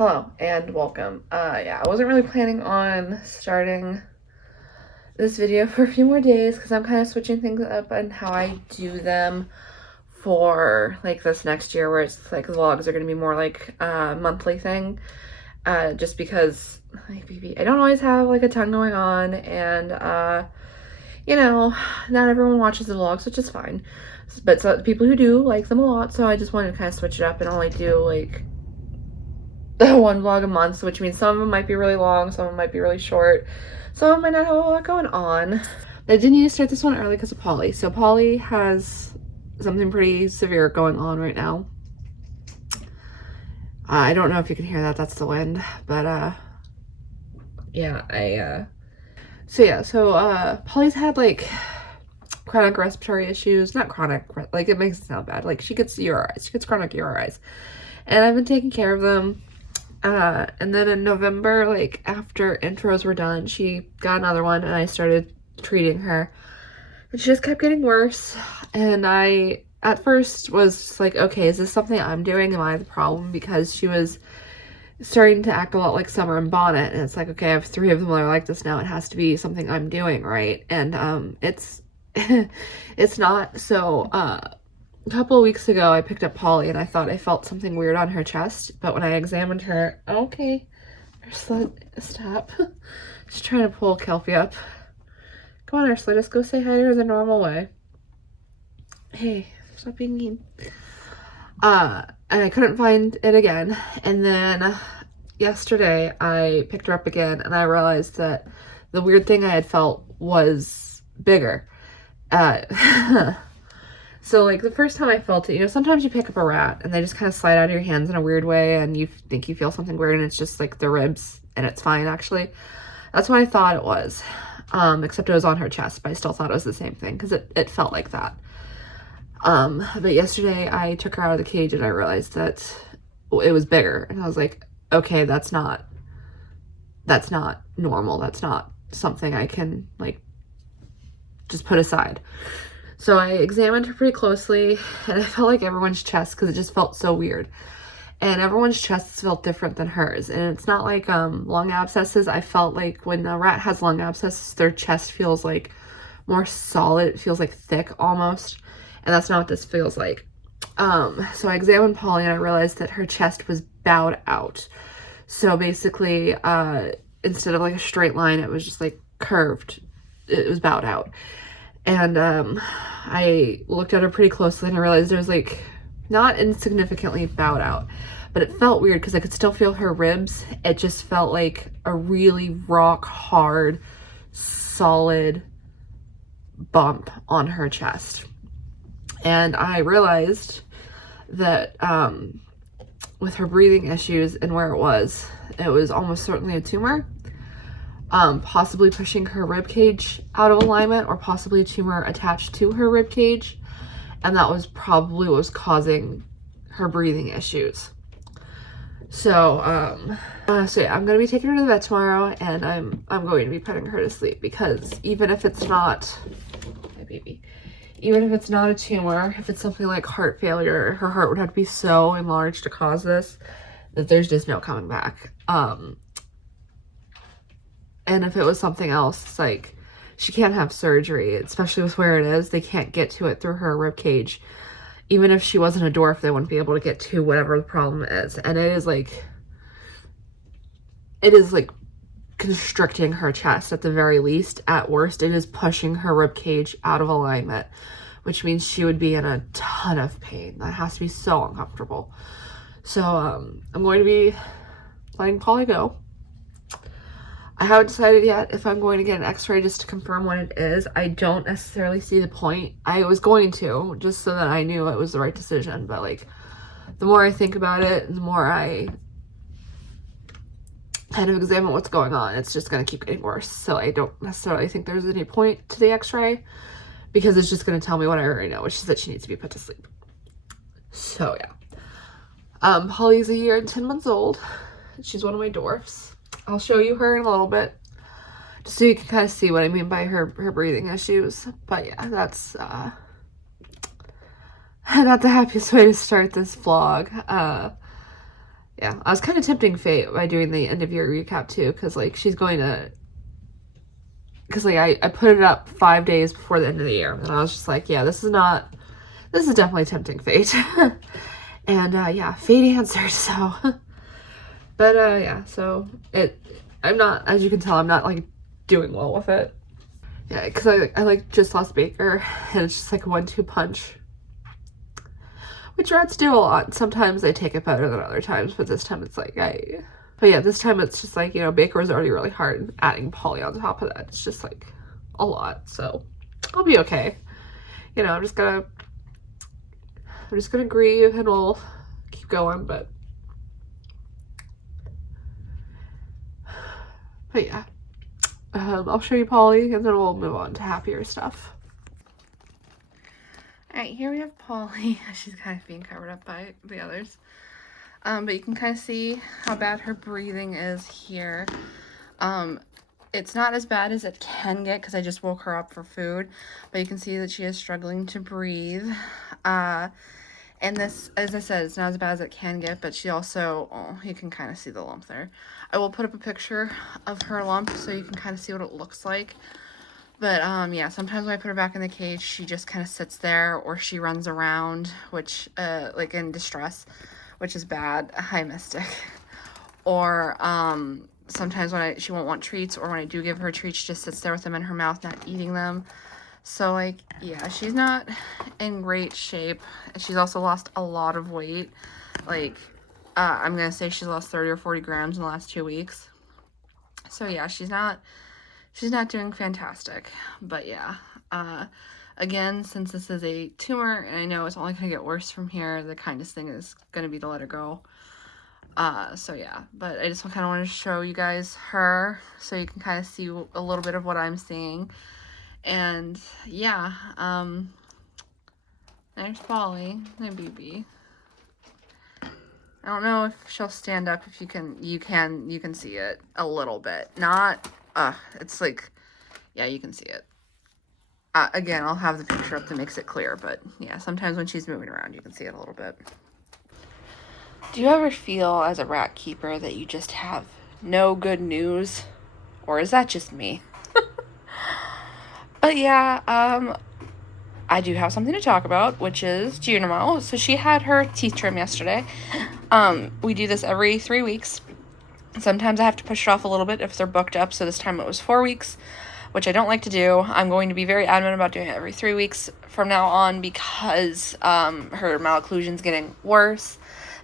Hello and welcome. Yeah, I wasn't really planning on starting this video for a few more days because I'm kind of switching things up on how I do them for like this next year, where it's like the vlogs are going to be more like a monthly thing. Just because like baby, I don't always have like a ton going on, and you know, not everyone watches the vlogs, which is fine. But so the people who do like them a lot, so I just wanted to kind of switch it up and only do like one vlog a month, which means some of them might be really long, some of them might be really short, some of them might not have a lot going on. I did need to start this one early because of Polly. So Polly has something pretty severe going on right now. I don't know if you can hear that, that's the wind, but yeah, so Polly's had like chronic respiratory issues, not chronic, like it makes it sound bad, like she gets URIs, she gets chronic URIs, and I've been taking care of them. And then in November, like after intros were done, she got another one and I started treating her, and she just kept getting worse. And I at first was like, okay, is this something I'm doing? Am I the problem? Because she was starting to act a lot like Summer and Bonnet, and it's like, okay, I have 3 of them that are like this now, it has to be something I'm doing, right? And it's it's not. So a couple of weeks ago, I picked up Polly and I thought I felt something weird on her chest, but when I examined her, okay, stop. Just trying to pull Kelpie up. Come on, Ursula, just go say hi to her the normal way. Hey, stop being mean. And I couldn't find it again. And then yesterday, I picked her up again and I realized that the weird thing I had felt was bigger. So like the first time I felt it, you know, sometimes you pick up a rat and they just kind of slide out of your hands in a weird way and you think you feel something weird and it's just like the ribs and it's fine actually. That's what I thought it was. Except it was on her chest, but I still thought it was the same thing because it felt like that. But yesterday I took her out of the cage and I realized that it was bigger and I was like, okay, that's not normal. That's not something I can like just put aside. So I examined her pretty closely and I felt like everyone's chest, because it just felt so weird. And everyone's chests felt different than hers. And it's not like lung abscesses. I felt like when a rat has lung abscesses, their chest feels like more solid. It feels like thick almost. And that's not what this feels like. So I examined Polly and I realized that her chest was bowed out. So basically, instead of like a straight line, it was just like curved. It was bowed out. And I looked at her pretty closely and I realized it was like not insignificantly bowed out, but it felt weird because I could still feel her ribs. It just felt like a really rock hard, solid bump on her chest. And I realized that with her breathing issues and where it was almost certainly a tumor. Possibly pushing her rib cage out of alignment, or possibly a tumor attached to her rib cage, and that was probably what was causing her breathing issues. So yeah, I'm gonna be taking her to the vet tomorrow, and I'm going to be putting her to sleep, because even if it's not my baby, even if it's not a tumor, if it's something like heart failure, her heart would have to be so enlarged to cause this that there's just no coming back. And if it was something else, it's like she can't have surgery, especially with where it is. They can't get to it through her rib cage. Even if she wasn't a dwarf, they wouldn't be able to get to whatever the problem is. And it is like constricting her chest at the very least. At worst, it is pushing her rib cage out of alignment, which means she would be in a ton of pain. That has to be so uncomfortable. So I'm going to be letting Polly go. I haven't decided yet if I'm going to get an x-ray just to confirm what it is. I don't necessarily see the point. I was going to, just so that I knew it was the right decision, but like the more I think about it, the more I kind of examine what's going on, it's just going to keep getting worse. So I don't necessarily think there's any point to the x-ray, because it's just going to tell me what I already know, which is that she needs to be put to sleep. So yeah. Polly's 1 year and 10 months old. She's one of my dwarfs. I'll show you her in a little bit, just so you can kind of see what I mean by her breathing issues. But yeah, that's not the happiest way to start this vlog. yeah, I was kind of tempting fate by doing the end of year recap too, because like she's going to, because like I put it up 5 days before the end of the year, and I was just like, yeah, this is definitely tempting fate. And yeah, fate answered. So but yeah, so I'm not, as you can tell, I'm not like doing well with it. Yeah, because I like just lost Baker, and it's just like a 1-2 punch, which rats do a lot. Sometimes they take it better than other times, but this time it's like but yeah, this time it's just like, you know, Baker was already really hard. Adding Polly on top of that, it's just like a lot. So I'll be okay. You know, I'm just gonna grieve and we'll keep going. But yeah, I'll show you Polly, and then we'll move on to happier stuff. Alright, here we have Polly. She's kind of being covered up by the others. But you can kind of see how bad her breathing is here. It's not as bad as it can get because I just woke her up for food. But you can see that she is struggling to breathe. And this, as I said, it's not as bad as it can get, but she also, you can kind of see the lump there. I will put up a picture of her lump so you can kind of see what it looks like. But, yeah, sometimes when I put her back in the cage, she just kind of sits there, or she runs around, which, like, in distress, which is bad. Hi, Mystic. Or, sometimes when she won't want treats, or when I do give her treats, she just sits there with them in her mouth, not eating them. So, like, yeah, she's not in great shape. She's also lost a lot of weight. Like, I'm gonna say she's lost 30 or 40 grams in the last 2 weeks. So, yeah, she's not doing fantastic. But, yeah, again, since this is a tumor, and I know it's only gonna get worse from here, the kindest thing is gonna be to let her go. So, yeah, but I just kind of wanted to show you guys her so you can kind of see a little bit of what I'm seeing. And yeah, there's Polly, my baby. I don't know if she'll stand up. If you can see it a little bit. Not, it's like, yeah, you can see it. Again, I'll have the picture up that makes it clear, but yeah, sometimes when she's moving around, you can see it a little bit. Do you ever feel as a rat keeper that you just have no good news? Or is that just me? But yeah, I do have something to talk about, which is Junimo. So she had her teeth trim yesterday. We do this every 3 weeks. Sometimes I have to push it off a little bit if they're booked up. So this time it was 4 weeks, which I don't like to do. I'm going to be very adamant about doing it every 3 weeks from now on because her malocclusion's getting worse.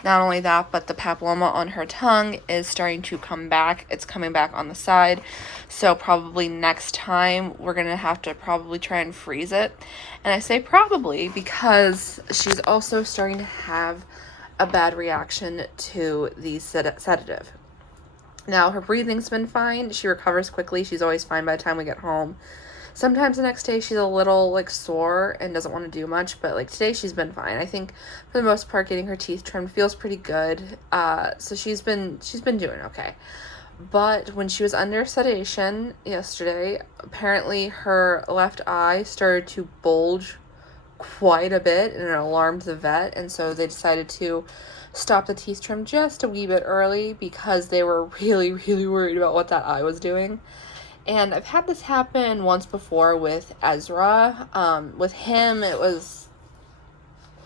Not only that, but the papilloma on her tongue is starting to come back. It's coming back on the side. So probably next time we're going to have to probably try and freeze it. And I say probably because she's also starting to have a bad reaction to the sedative. Now, her breathing's been fine. She recovers quickly. She's always fine by the time we get home. Sometimes the next day she's a little like sore and doesn't want to do much, but like today she's been fine. I think for the most part getting her teeth trimmed feels pretty good. So she's been doing okay. But when she was under sedation yesterday, apparently her left eye started to bulge quite a bit and it alarmed the vet, and so they decided to stop the teeth trim just a wee bit early because they were really, really worried about what that eye was doing. And I've had this happen once before with Ezra. With him, it was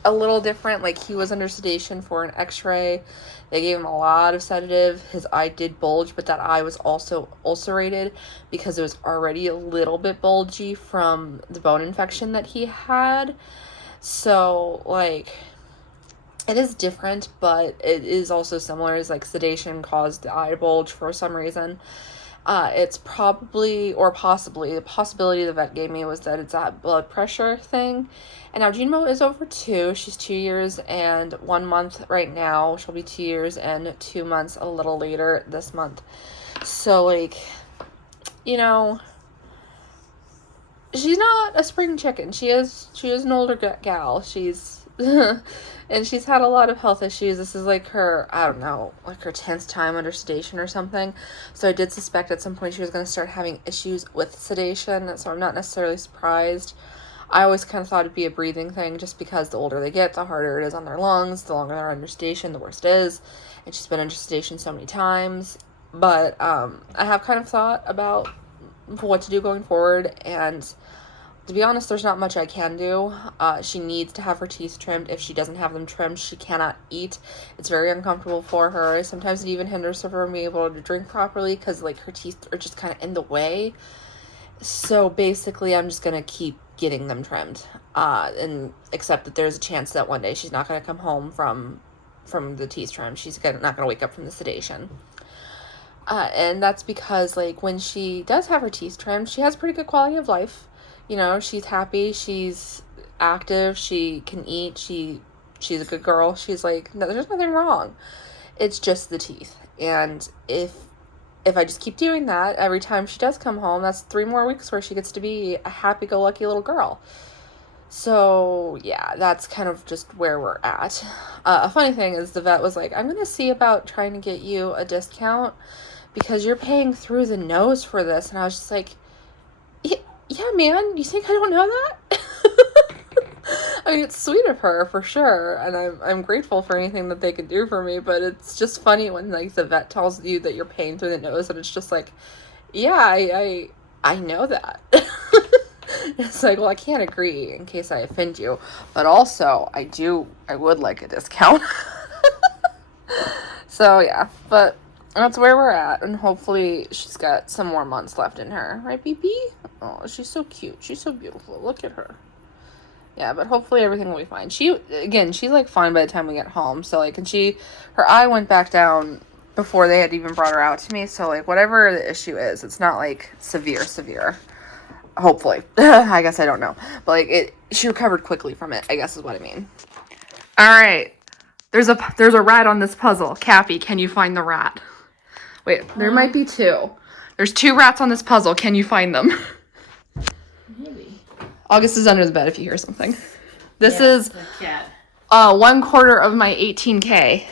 a little different. Like, he was under sedation for an x-ray. They gave him a lot of sedative. His eye did bulge, but that eye was also ulcerated because it was already a little bit bulgy from the bone infection that he had. So, like, it is different, but it is also similar. It's like sedation caused the eye bulge for some reason. It's probably, or possibly, the possibility the vet gave me was that it's a blood pressure thing. And now Junimo is over 2. She's 2 years and 1 month right now. She'll be 2 years and 2 months a little later this month. So, like, you know, she's not a spring chicken. She is an older gal. She's and she's had a lot of health issues. This is like her, I don't know, like her 10th time under sedation or something. So I did suspect at some point she was going to start having issues with sedation. So I'm not necessarily surprised. I always kind of thought it'd be a breathing thing, just because the older they get, the harder it is on their lungs, the longer they're under sedation, the worse it is. And she's been under sedation so many times. But I have kind of thought about what to do going forward, and to be honest, there's not much I can do. She needs to have her teeth trimmed. If she doesn't have them trimmed, she cannot eat. It's very uncomfortable for her. Sometimes it even hinders her from being able to drink properly, because like her teeth are just kind of in the way. So basically, I'm just gonna keep getting them trimmed, and accept that there's a chance that one day she's not gonna come home from the teeth trim. She's not gonna wake up from the sedation. And that's because, like, when she does have her teeth trimmed, she has pretty good quality of life. You know, she's happy, she's active, she can eat, she's a good girl. She's like, no, there's nothing wrong. It's just the teeth. And if I just keep doing that every time she does come home, that's 3 more weeks where she gets to be a happy-go-lucky little girl. So, yeah, that's kind of just where we're at. A funny thing is the vet was like, I'm going to see about trying to get you a discount because you're paying through the nose for this. And I was just like, yeah, man, you think I don't know that? I mean, it's sweet of her, for sure, and I'm grateful for anything that they can do for me, but it's just funny when, like, the vet tells you that you're paying through the nose, and it's just like, yeah, I know that. It's like, well, I can't agree in case I offend you, but also, I would like a discount. So, yeah, but that's where we're at, and hopefully she's got some more months left in her. Right, BB? Oh, she's so cute. She's so beautiful. Look at her. Yeah, but hopefully everything will be fine. She's, like, fine by the time we get home. So, like, and her eye went back down before they had even brought her out to me. So, like, whatever the issue is, it's not, like, severe. Hopefully. I guess I don't know. But, like, she recovered quickly from it, I guess is what I mean. All right. There's a rat on this puzzle. Cappy, can you find the rat? Wait, there might be 2. There's 2 rats on this puzzle. Can you find them? Maybe. August is under the bed if you hear something. This is the cat. 1/4 of my 18K.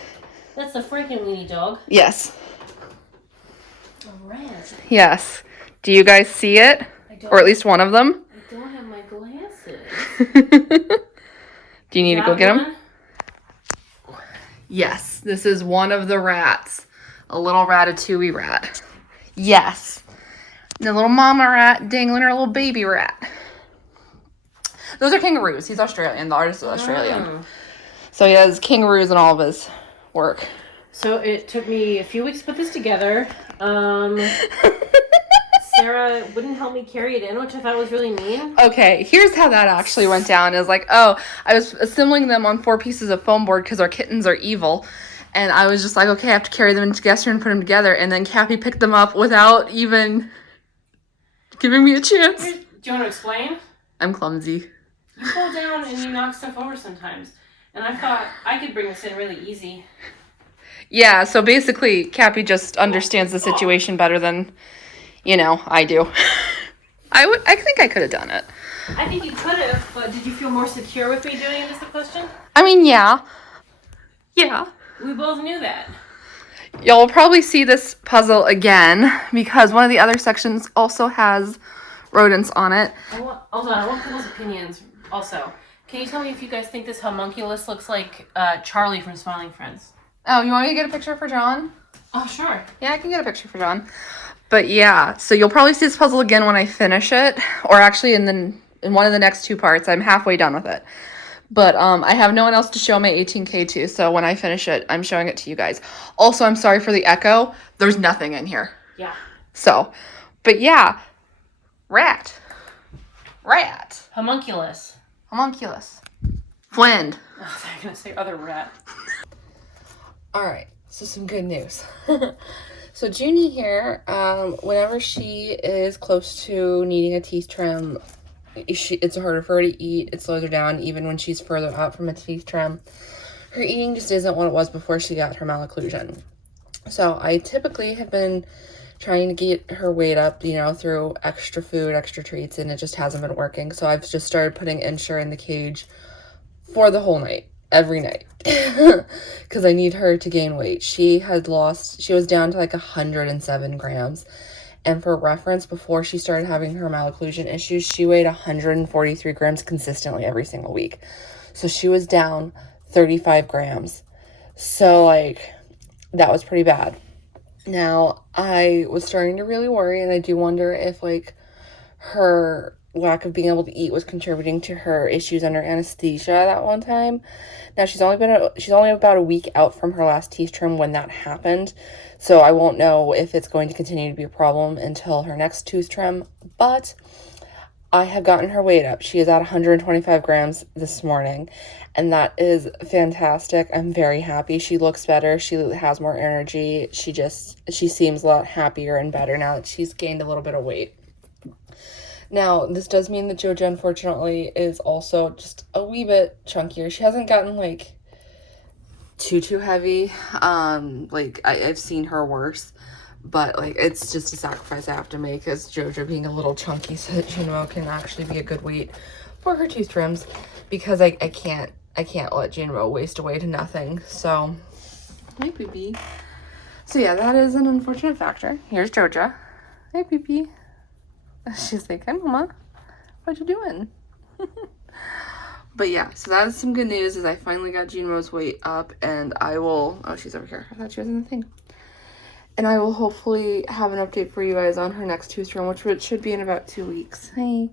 That's a freaking weenie dog. Yes. A rat. Yes. Do you guys see it? Or at least one of them? I don't have my glasses. Do you need to go get them? Yes. This is one of the rats. A little ratatouille rat. Yes. The little mama rat dangling her little baby rat. Those are kangaroos. He's Australian. The artist is Australian. Oh. So he has kangaroos in all of his work. So it took me a few weeks to put this together. Sarah wouldn't help me carry it in, which I thought was really mean. Okay, here's how that actually went down. It was like, I was assembling them on 4 pieces of foam board because our kittens are evil. And I was just like, okay, I have to carry them into the guest room and put them together. And then Cappy picked them up without even giving me a chance. Do you want to explain? I'm clumsy. You fall down and you knock stuff over sometimes. And I thought I could bring this in really easy. Yeah, so basically, Cappy just understands the situation better than, I do. I think I could have done it. I think you could have, but did you feel more secure with me doing it is the question? I mean, yeah. Yeah. We both knew that. Y'all will probably see this puzzle again because one of the other sections also has rodents on it. I want people's opinions also. Can you tell me if you guys think this homunculus looks like Charlie from Smiling Friends? Oh, you want me to get a picture for John? Oh, sure. Yeah, I can get a picture for John. But yeah, so you'll probably see this puzzle again when I finish it, or actually in one of the next 2 parts. I'm halfway done with it. But I have no one else to show my 18K to, so when I finish it, I'm showing it to you guys. Also, I'm sorry for the echo. There's nothing in here. Yeah. So, but yeah, rat. Homunculus. Flind. Oh, they're going to say other rat. Alright, so some good news. So Junie here, whenever she is close to needing a teeth trim, it's harder for her to eat. It slows her down even when she's further out from a teeth trim. Her eating just isn't what it was before she got her malocclusion. So I typically have been trying to get her weight up, through extra food, extra treats, and it just hasn't been working. So I've just started putting Ensure in the cage for the whole night, every night, because I need her to gain weight. She was down to like 107 grams, And for reference, before she started having her malocclusion issues, she weighed 143 grams consistently every single week. So she was down 35 grams. So, like, that was pretty bad. Now, I was starting to really worry, and I do wonder if, like, her lack of being able to eat was contributing to her issues under anesthesia that one time. Now, she's only about a week out from her last teeth trim when that happened, so I won't know if it's going to continue to be a problem until her next tooth trim, but I have gotten her weight up. She is at 125 grams this morning, and that is fantastic. I'm very happy. She looks better. She has more energy. She seems a lot happier and better now that she's gained a little bit of weight. Now, this does mean that Jojo, unfortunately, is also just a wee bit chunkier. She hasn't gotten, like, too heavy. Like, I've seen her worse. But, like, it's just a sacrifice I have to make as Jojo being a little chunky so that Junimo can actually be a good weight for her tooth trims. Because I can't let Junimo waste away to nothing. So, hi, Poopy. So, yeah, that is an unfortunate factor. Here's Jojo. Hi, Poopy. She's like, hi, Mama. What you doing? But yeah, so that is some good news is I finally got Junimo's weight up and I will... Oh, she's over here. I thought she was in the thing. And I will hopefully have an update for you guys on her next tooth trim, which should be in about 2 weeks. Hi.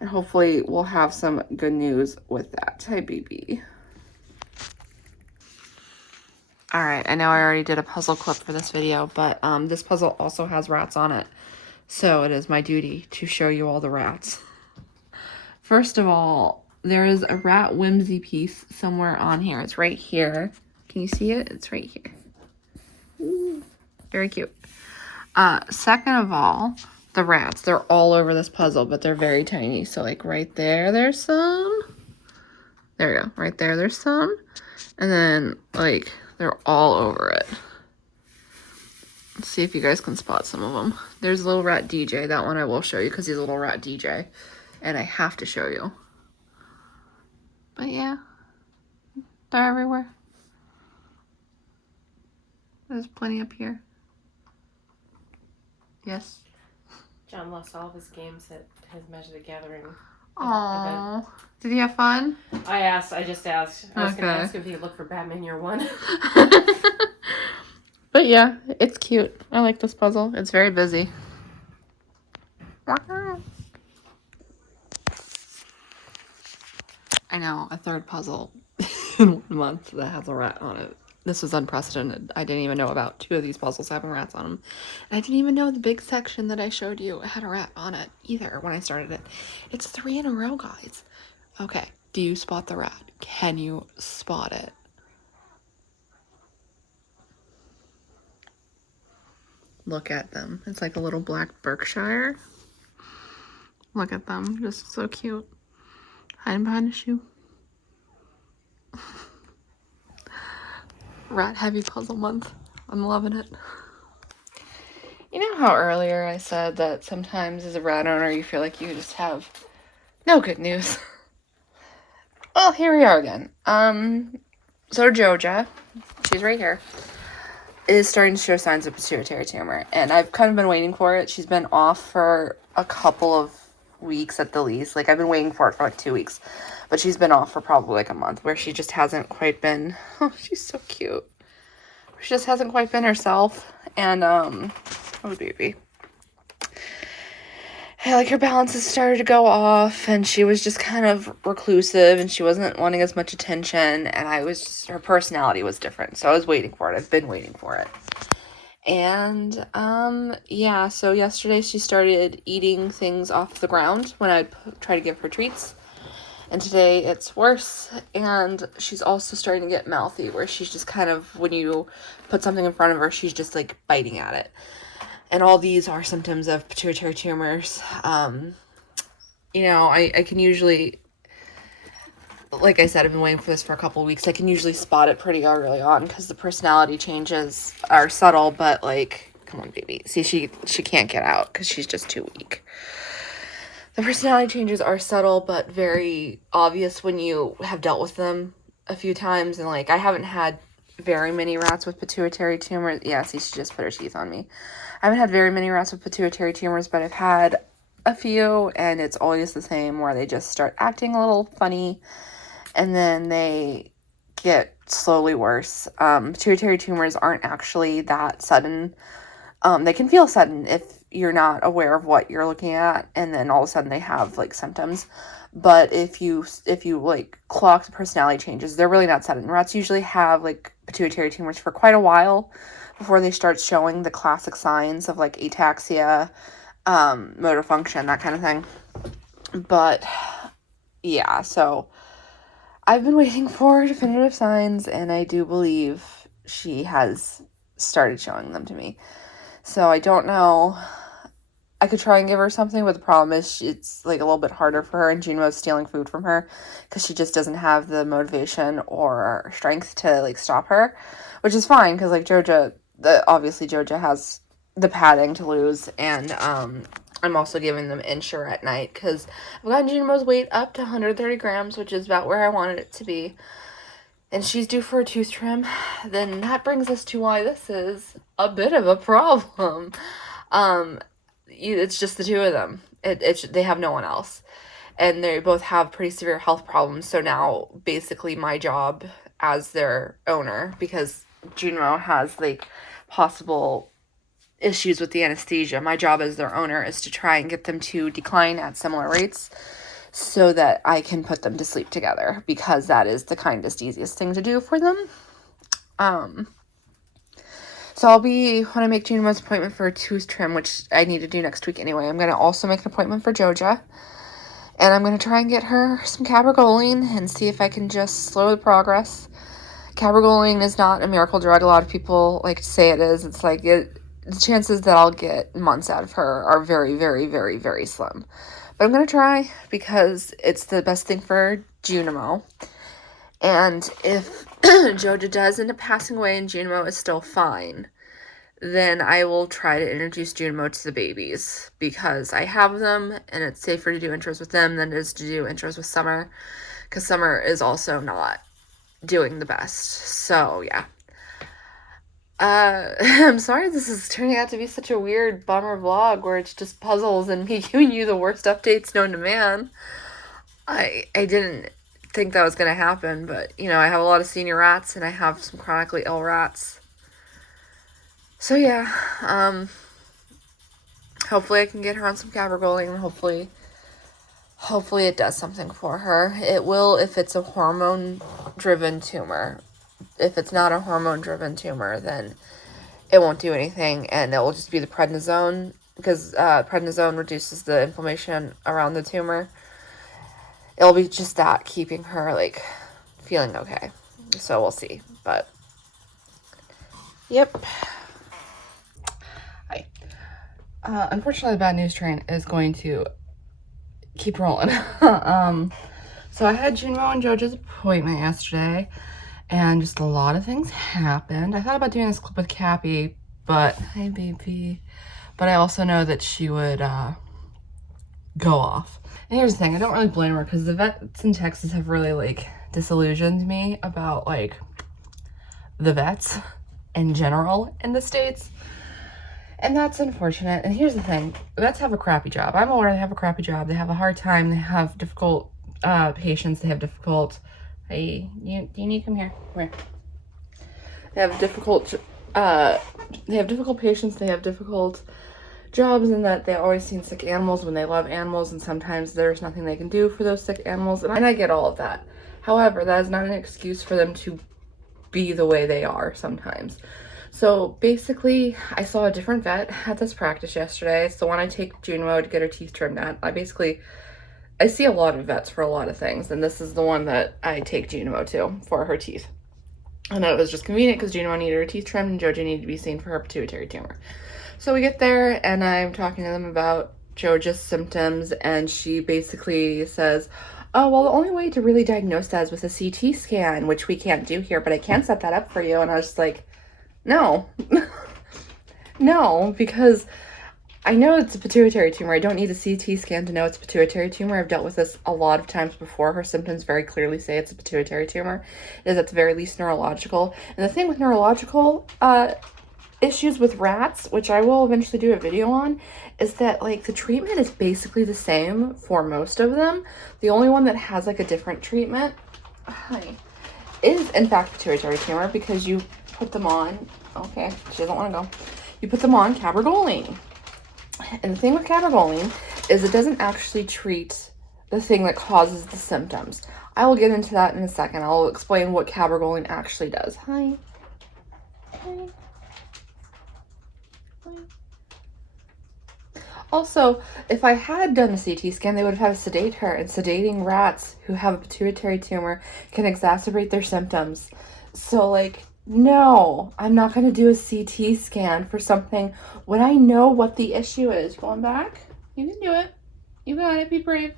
And hopefully we'll have some good news with that. Hi, baby. All right, I know I already did a puzzle clip for this video, but this puzzle also has rats on it. So it is my duty to show you all the rats. First of all, there is a rat whimsy piece somewhere on here. It's right here. Can you see it? It's right here. Ooh, very cute. Second of all, the rats. They're all over this puzzle, but they're very tiny. So, like, right there, there's some. There we go. Right there, there's some. And then, like, they're all over it. Let's see if you guys can spot some of them. There's little rat DJ. That one I will show you because he's a little rat DJ. And I have to show you. But yeah, they're everywhere. There's plenty up here. Yes. John lost all of his games at his Magic the Gathering. Aww. Did he have fun? I just asked. I was going to ask if he could look for Batman Year One. But yeah, it's cute. I like this puzzle. It's very busy. I know, a third puzzle in 1 month that has a rat on it. This was unprecedented. I didn't even know about 2 of these puzzles having rats on them. And I didn't even know the big section that I showed you had a rat on it either when I started it. It's 3 in a row, guys. Okay, do you spot the rat? Can you spot it? Look at them. It's like a little black Berkshire. Look at them. Just so cute. Hiding behind a shoe. Rat heavy puzzle month. I'm loving it. You know how earlier I said that sometimes as a rat owner you feel like you just have no good news? Well, here we are again. So Jojo, she's right here, is starting to show signs of pituitary tumor. And I've kind of been waiting for it. She's been off for a couple of weeks at the least. Like, I've been waiting for it for like 2 weeks. But she's been off for probably like a month where she just hasn't quite been... Oh, she's so cute. She just hasn't quite been herself. And, oh, baby. Yeah, like, her balance has started to go off, and she was just kind of reclusive, and she wasn't wanting as much attention, and her personality was different, so I was waiting for it. I've been waiting for it. And, yeah, so yesterday she started eating things off the ground when I'd try to give her treats, and today it's worse, and she's also starting to get mouthy, where she's just kind of, when you put something in front of her, she's just, like, biting at it. And all these are symptoms of pituitary tumors. You know, I can usually, like I said, I've been waiting for this for a couple of weeks. I can usually spot it pretty early on because the personality changes are subtle, but like, come on, baby. See, she can't get out because she's just too weak. The personality changes are subtle, but very obvious when you have dealt with them a few times. And like, I haven't had very many rats with pituitary tumors. Yeah, see, she just put her teeth on me. I haven't had very many rats with pituitary tumors, but I've had a few, and it's always the same, where they just start acting a little funny, and then they get slowly worse. Pituitary tumors aren't actually that sudden. They can feel sudden if you're not aware of what you're looking at, and then all of a sudden they have like symptoms. But if you like clock the personality changes, they're really not sudden. Rats usually have like pituitary tumors for quite a while before they start showing the classic signs of like ataxia, motor function, that kind of thing. But yeah, so I've been waiting for definitive signs, and I do believe she has started showing them to me. So I don't know. I could try and give her something, but the problem is it's like a little bit harder for her, and Junimo's stealing food from her because she just doesn't have the motivation or strength to like stop her, which is fine because like obviously Jojo has the padding to lose, and I'm also giving them Ensure at night because I've gotten Junimo's weight up to 130 grams, which is about where I wanted it to be, and she's due for a tooth trim. Then that brings us to why this is a bit of a problem. It's just the two of them. They have no one else, and they both have pretty severe health problems. So now, basically, my job as their owner, because Junimo has like possible issues with the anesthesia, my job as their owner is to try and get them to decline at similar rates, so that I can put them to sleep together, because that is the kindest, easiest thing to do for them. So when I make Junimo's appointment for a tooth trim, which I need to do next week anyway, I'm going to also make an appointment for Jojo. And I'm going to try and get her some cabergoline and see if I can just slow the progress. Cabergoline is not a miracle drug. A lot of people like to say it is. It's like the chances that I'll get months out of her are very, very, very, very slim. But I'm going to try because it's the best thing for Junimo. And if Jojo does end up passing away and Junimo is still fine, then I will try to introduce Junimo to the babies, because I have them and it's safer to do intros with them than it is to do intros with Summer, because Summer is also not doing the best. So yeah. I'm sorry this is turning out to be such a weird bummer vlog where it's just puzzles and me giving you the worst updates known to man. I didn't think that was going to happen, but I have a lot of senior rats and I have some chronically ill rats. So yeah, hopefully I can get her on some cabergoline, and hopefully it does something for her. It will if it's a hormone-driven tumor. If it's not a hormone-driven tumor, then it won't do anything, and it will just be the prednisone, because prednisone reduces the inflammation around the tumor. It'll be just that, keeping her, like, feeling okay. So we'll see, but yep. Hi. Unfortunately, the bad news train is going to keep rolling. So I had Junimo and Jojo's appointment yesterday, and just a lot of things happened. I thought about doing this clip with Cappy, but hi baby. But I also know that she would go off. And here's the thing, I don't really blame her, because the vets in Texas have really like disillusioned me about like the vets in general in the States. And that's unfortunate. And here's the thing, vets have a crappy job. I'm aware they have a crappy job. They have a hard time. They have difficult patients. They have difficult... Hey, do you need to come here? Come here. They have difficult patients. They have difficult jobs, in that they always see sick animals when they love animals, and sometimes there's nothing they can do for those sick animals. And I get all of that. However, that is not an excuse for them to be the way they are sometimes. So basically, I saw a different vet at this practice yesterday. It's the one I take Junimo to get her teeth trimmed at. I see a lot of vets for a lot of things, and this is the one that I take Junimo to for her teeth. And it was just convenient because Junimo needed her teeth trimmed and Jojo needed to be seen for her pituitary tumor. So we get there, and I'm talking to them about Jojo's symptoms, and she basically says, oh, well, the only way to really diagnose that is with a CT scan, which we can't do here, but I can set that up for you. And I was just like, no. No, because I know it's a pituitary tumor. I don't need a CT scan to know it's a pituitary tumor. I've dealt with this a lot of times before. Her symptoms very clearly say it's a pituitary tumor. It is at the very least neurological. And the thing with neurological issues with rats, which I will eventually do a video on, is that like the treatment is basically the same for most of them. The only one that has like a different treatment is in fact pituitary tumor, because you put them on, okay, she doesn't want to go. You put them on cabergoline. And the thing with cabergoline is it doesn't actually treat the thing that causes the symptoms. I will get into that in a second. I'll explain what cabergoline actually does. Hi. Also, if I had done the CT scan, they would have had to sedate her, and sedating rats who have a pituitary tumor can exacerbate their symptoms. So, like, no, I'm not going to do a CT scan for something when I know what the issue is. Going back? You can do it. You got it. Be brave.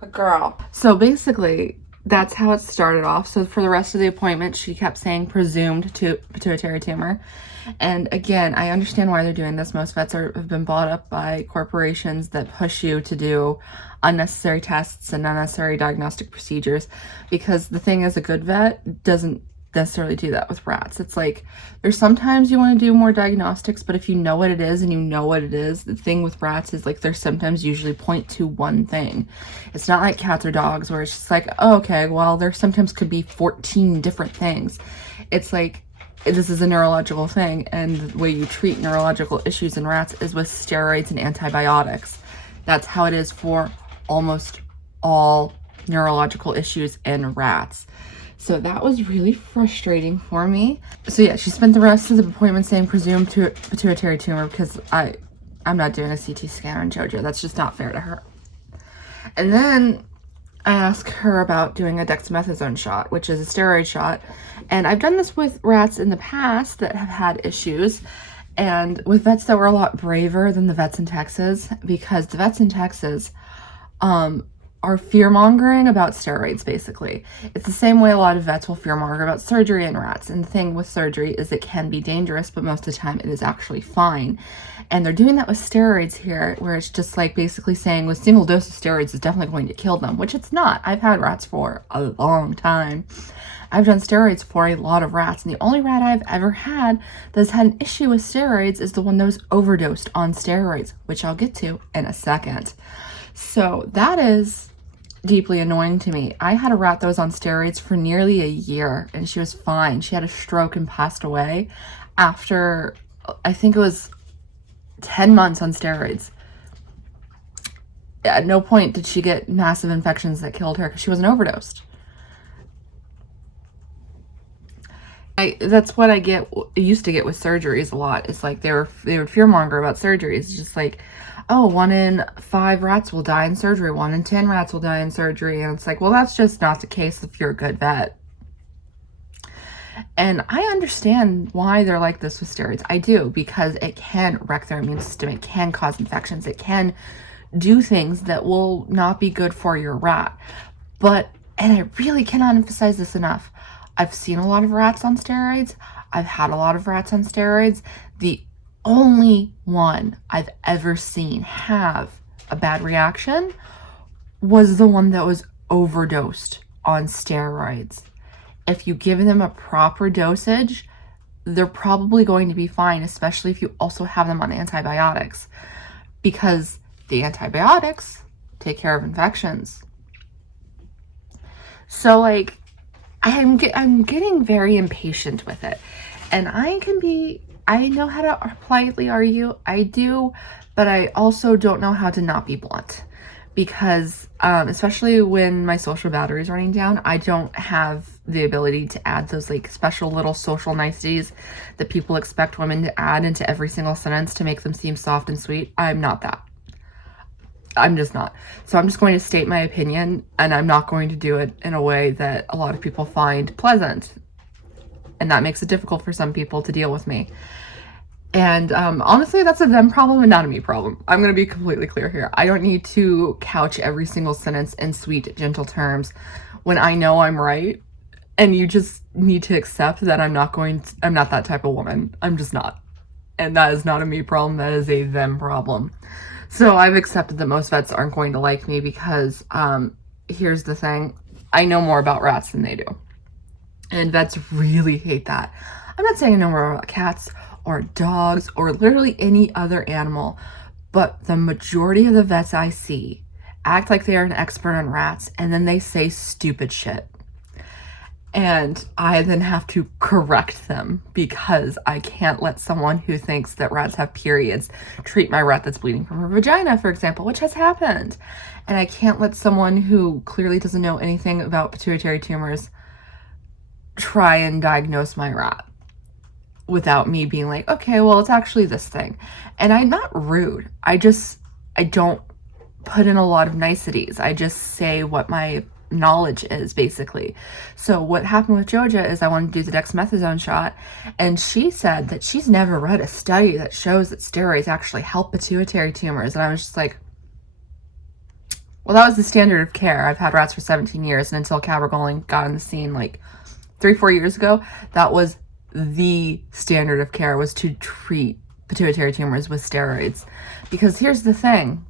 Good girl. So basically, that's how it started off. So for the rest of the appointment, she kept saying presumed pituitary tumor. And again, I understand why they're doing this. Most vets have been bought up by corporations that push you to do unnecessary tests and unnecessary diagnostic procedures, because the thing is, a good vet doesn't necessarily do that with rats. It's like, there's sometimes you want to do more diagnostics, but if you know what it is and you know what it is, the thing with rats is like their symptoms usually point to one thing. It's not like cats or dogs where it's just like, oh, okay, well, their symptoms could be 14 different things. It's like, this is a neurological thing, and the way you treat neurological issues in rats is with steroids and antibiotics. That's how it is for almost all neurological issues in rats. So that was really frustrating for me. So yeah, she spent the rest of the appointment saying presumed pituitary tumor, because I'm not doing a CT scan on Jojo. That's just not fair to her. And then I asked her about doing a dexamethasone shot, which is a steroid shot. And I've done this with rats in the past that have had issues, and with vets that were a lot braver than the vets in Texas, because the vets in Texas are fear-mongering about steroids, basically. It's the same way a lot of vets will fear-monger about surgery in rats. And the thing with surgery is it can be dangerous, but most of the time it is actually fine. And they're doing that with steroids here, where it's just like basically saying with single dose of steroids is definitely going to kill them, which it's not. I've had rats for a long time. I've done steroids for a lot of rats, and the only rat I've ever had that's had an issue with steroids is the one that was overdosed on steroids, which I'll get to in a second. So that is deeply annoying to me. I had a rat that was on steroids for nearly a year, and she was fine. She had a stroke and passed away after, I think it was 10 months on steroids. At no point did she get massive infections that killed her because she wasn't overdosed. That's what I used to get with surgeries a lot. It's like they would fearmonger about surgeries. Just like, oh, 1 in 5 rats will die in surgery. 1 in 10 rats will die in surgery. And it's like, well, that's just not the case if you're a good vet. And I understand why they're like this with steroids. I do, because it can wreck their immune system. It can cause infections. It can do things that will not be good for your rat. But, and I really cannot emphasize this enough, I've seen a lot of rats on steroids. I've had a lot of rats on steroids. The only one I've ever seen have a bad reaction was the one that was overdosed on steroids. If you give them a proper dosage, they're probably going to be fine, especially if you also have them on antibiotics, because the antibiotics take care of infections. So like, I'm getting very impatient with it, and I know how to politely argue, I do, but I also don't know how to not be blunt, because especially when my social battery is running down, I don't have the ability to add those like special little social niceties that people expect women to add into every single sentence to make them seem soft and sweet. I'm not that. I'm just not. So I'm just going to state my opinion, and I'm not going to do it in a way that a lot of people find pleasant. And that makes it difficult for some people to deal with me. And honestly, that's a them problem and not a me problem. I'm going to be completely clear here. I don't need to couch every single sentence in sweet, gentle terms when I know I'm right. And you just need to accept that I'm not that type of woman. I'm just not. And that is not a me problem, that is a them problem. So I've accepted that most vets aren't going to like me because here's the thing. I know more about rats than they do. And vets really hate that. I'm not saying I know more about cats or dogs or literally any other animal, but the majority of the vets I see act like they are an expert on rats, and then they say stupid shit. And I then have to correct them because I can't let someone who thinks that rats have periods treat my rat that's bleeding from her vagina, for example, which has happened. And I can't let someone who clearly doesn't know anything about pituitary tumors try and diagnose my rat without me being like, okay, well, it's actually this thing. And I'm not rude. I don't put in a lot of niceties. I just say what my knowledge is, basically. So what happened with Jojo is I wanted to do the dexamethasone shot, and she said that she's never read a study that shows that steroids actually help pituitary tumors. And I was just like, well, that was the standard of care. I've had rats for 17 years, and until cabergoline got on the scene like 3-4 years ago, that was the standard of care, was to treat pituitary tumors with steroids. Because here's the thing.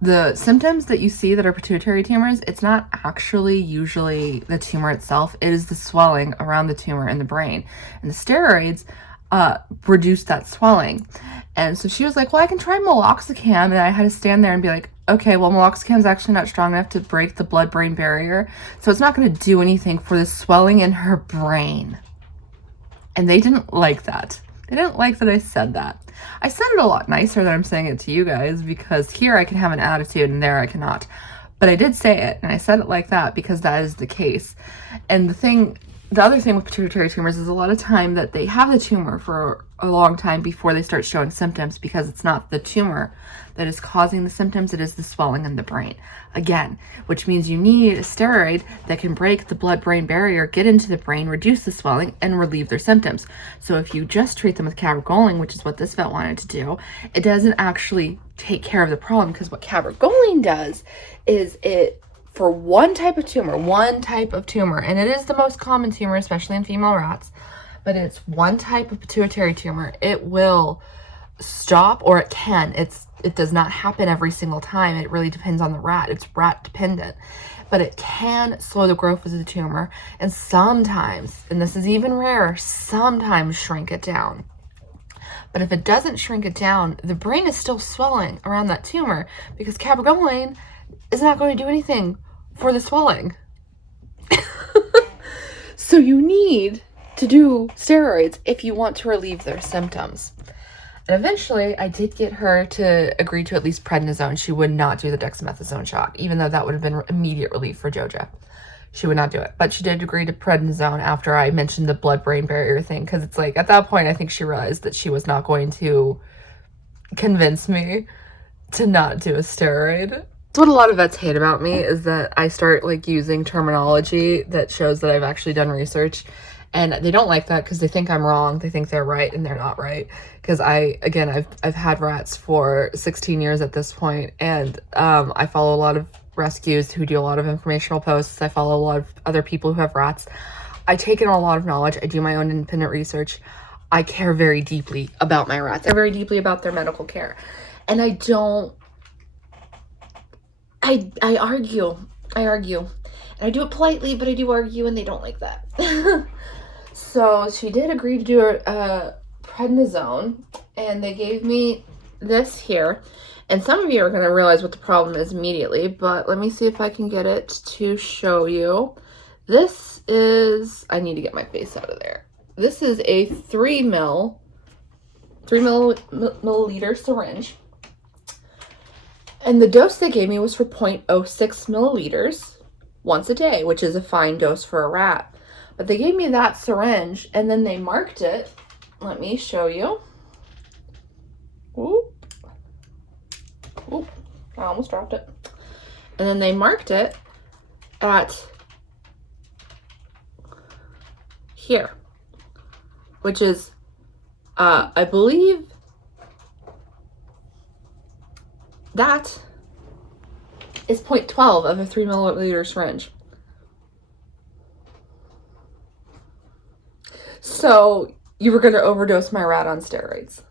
The symptoms that you see that are pituitary tumors, it's not actually usually the tumor itself. It is the swelling around the tumor in the brain. And the steroids reduce that swelling. And so she was like, well, I can try meloxicam. And I had to stand there and be like, okay, well, meloxicam is actually not strong enough to break the blood-brain barrier. So it's not going to do anything for the swelling in her brain. And they didn't like that. They didn't like that I said that. I said it a lot nicer than I'm saying it to you guys, because here I can have an attitude and there I cannot. But I did say it, and I said it like that because that is the case. And the other thing with pituitary tumors is a lot of time that they have the tumor for a long time before they start showing symptoms, because it's not the tumor that is causing the symptoms, it is the swelling in the brain. Again, which means you need a steroid that can break the blood-brain barrier, get into the brain, reduce the swelling, and relieve their symptoms. So if you just treat them with cabergoline, which is what this vet wanted to do, it doesn't actually take care of the problem, because what cabergoline does is it, for one type of tumor, and it is the most common tumor, especially in female rats, but it's one type of pituitary tumor, it will stop, or it can. It does not happen every single time. It really depends on the rat. It's rat dependent. But it can slow the growth of the tumor, and sometimes, and this is even rarer, sometimes shrink it down. But if it doesn't shrink it down, the brain is still swelling around that tumor, because cabergoline is not going to do anything for the swelling. So you need to do steroids if you want to relieve their symptoms. And eventually, I did get her to agree to at least prednisone. She would not do the dexamethasone shot, even though that would have been immediate relief for Jojo. She would not do it. But she did agree to prednisone after I mentioned the blood-brain barrier thing, because it's like, at that point, I think she realized that she was not going to convince me to not do a steroid. That's what a lot of vets hate about me, is that I start like using terminology that shows that I've actually done research. And they don't like that because they think I'm wrong. They think they're right, and they're not right. Because I've had rats for 16 years at this point, and I follow a lot of rescues who do a lot of informational posts. I follow a lot of other people who have rats. I take in a lot of knowledge. I do my own independent research. I care very deeply about my rats. I care very deeply about their medical care. And I argue. And I do it politely, but I do argue, and they don't like that. So she did agree to do a prednisone, and they gave me this here. And some of you are going to realize what the problem is immediately, but let me see if I can get it to show you. This is, I need to get my face out of there. This is a 3 milliliter syringe. And the dose they gave me was for 0.06 milliliters once a day, which is a fine dose for a rat. But they gave me that syringe, and then they marked it. Let me show you. Oop. Oop. I almost dropped it. And then they marked it at here, which is, I believe that is 0.12 of a 3 milliliter syringe. So you were going to overdose my rat on steroids.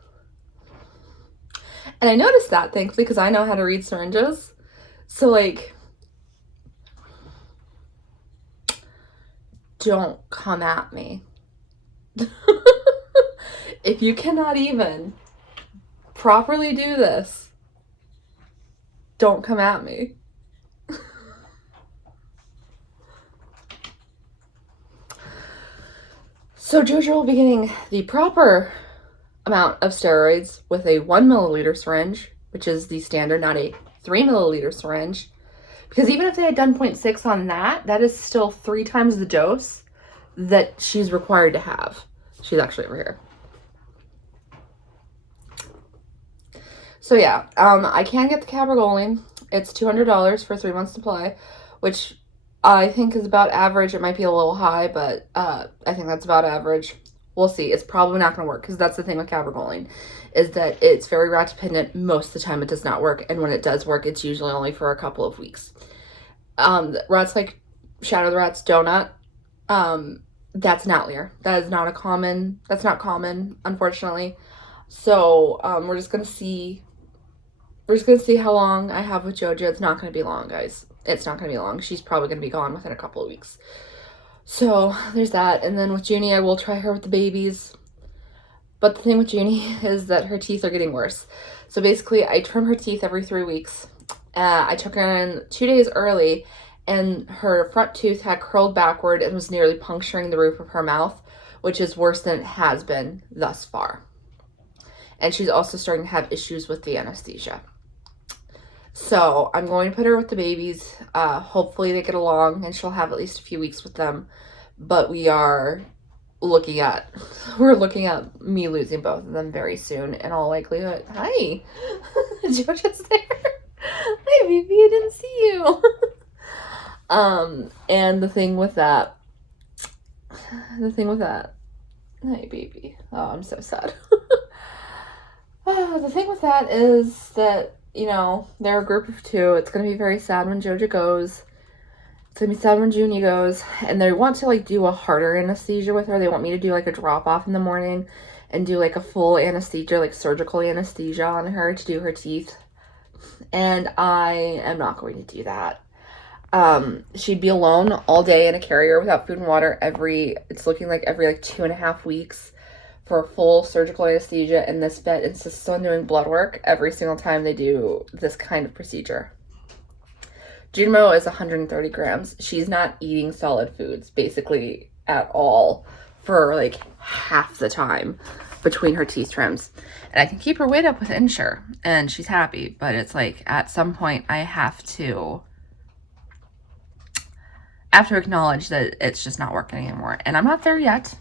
And I noticed that, thankfully, because I know how to read syringes. So, like, don't come at me. If you cannot even properly do this, don't come at me. So Jojo will be getting the proper amount of steroids with a 1 milliliter syringe, which is the standard, not a 3 milliliter syringe. Because even if they had done 0.6 on that, that is still 3 times the dose that she's required to have. She's actually over here. So yeah, I can get the cabergoline. It's $200 for 3 months supply, which I think is about average. It might be a little high, but I think that's about average. We'll see. It's probably not going to work because that's the thing with cabergoline, is that it's very rat dependent. Most of the time it does not work, and when it does work, it's usually only for a couple of weeks. Rats like Shadow the Rat's donut, that's not Lear. That's not common, unfortunately. So we're just gonna see how long I have with Jojo. It's not gonna be long, guys. It's not gonna be long. She's probably gonna be gone within a couple of weeks. So there's that. And then with Junie, I will try her with the babies. But the thing with Junie is that her teeth are getting worse. So basically, I trim her teeth every 3 weeks. I took her in 2 days early, and her front tooth had curled backward and was nearly puncturing the roof of her mouth, which is worse than it has been thus far. And she's also starting to have issues with the anesthesia. So I'm going to put her with the babies. Hopefully they get along and she'll have at least a few weeks with them. But we're looking at me losing both of them very soon in all likelihood. Hi, Jojo's there. Hi, baby, I didn't see you. And the thing with that, hi, baby. Oh, I'm so sad. The thing with that is that, you know, they're a group of 2. It's going to be very sad when Jojo goes. It's going to be sad when Junie goes. And they want to, like, do a harder anesthesia with her. They want me to do, like, a drop-off in the morning and do, like, a full anesthesia, like, surgical anesthesia on her to do her teeth. And I am not going to do that. She'd be alone all day in a carrier without food and water it's looking like every 2.5 weeks for full surgical anesthesia, and this vet insists on doing blood work every single time they do this kind of procedure. Junimo is 130 grams. She's not eating solid foods basically at all for like half the time between her teeth trims. And I can keep her weight up with Ensure, and she's happy, but it's like at some point I have to acknowledge that it's just not working anymore. And I'm not there yet.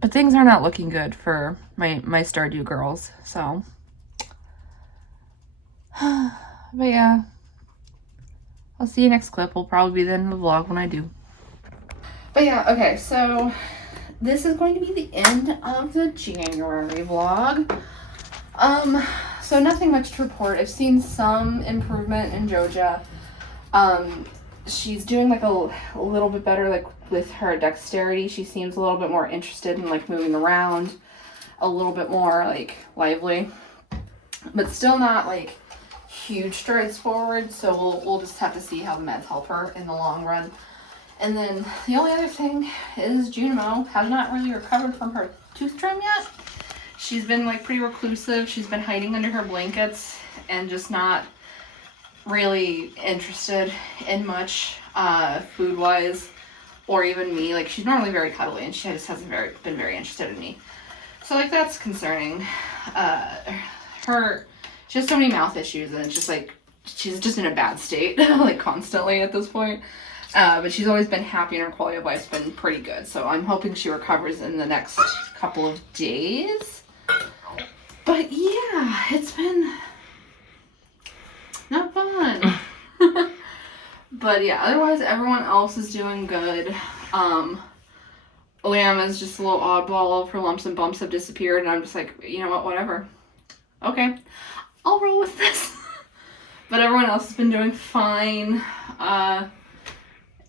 But things are not looking good for my Stardew girls, so. But yeah. I'll see you next clip. Will probably be the end of the vlog when I do. But yeah, okay, so this is going to be the end of the January vlog. So nothing much to report. I've seen some improvement in Jojo. She's doing like a little bit better, like with her dexterity. She seems a little bit more interested in like moving around, a little bit more like lively, but still not like huge strides forward. So we'll just have to see how the meds help her in the long run. And then the only other thing is Junimo has not really recovered from her tooth trim yet. She's been like pretty reclusive. She's been hiding under her blankets and just not really interested in much food-wise, or even me. Like, she's normally very cuddly, and she just hasn't been very interested in me. So like that's concerning. She has so many mouth issues, and it's just like she's just in a bad state like constantly at this point. But she's always been happy, and her quality of life's been pretty good. So I'm hoping she recovers in the next couple of days. But yeah, it's been not fun. But yeah, otherwise everyone else is doing good. Liam is just a little oddball. All of her lumps and bumps have disappeared, and I'm just like, you know what, whatever. Okay, I'll roll with this. But everyone else has been doing fine.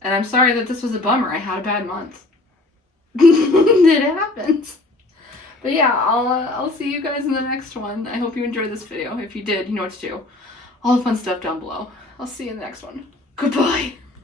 And I'm sorry that this was a bummer. I had a bad month. It happens. But yeah, I'll see you guys in the next one. I hope you enjoyed this video. If you did, you know what to do. All the fun stuff down below. I'll see you in the next one. Goodbye.